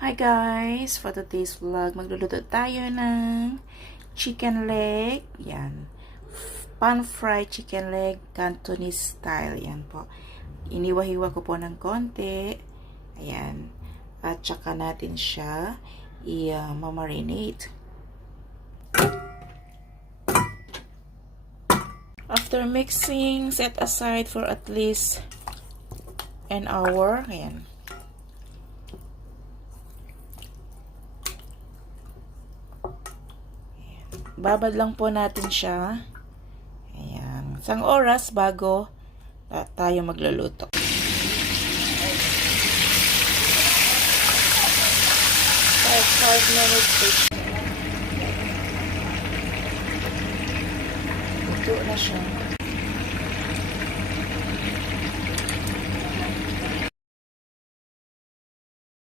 Hi guys! For today's vlog, magluluto tayo ng chicken leg. Yan. Pan-fried chicken leg, Cantonese style. Yan po. Iniwa-hiwa ko po ng konti. Ayan. At saka natin siya i-marinate. After mixing, set aside for at least an hour. Ayan. Babad lang po natin siya. Ayan. Isang oras bago tayo magluluto. 5 minutes. Luto na siya.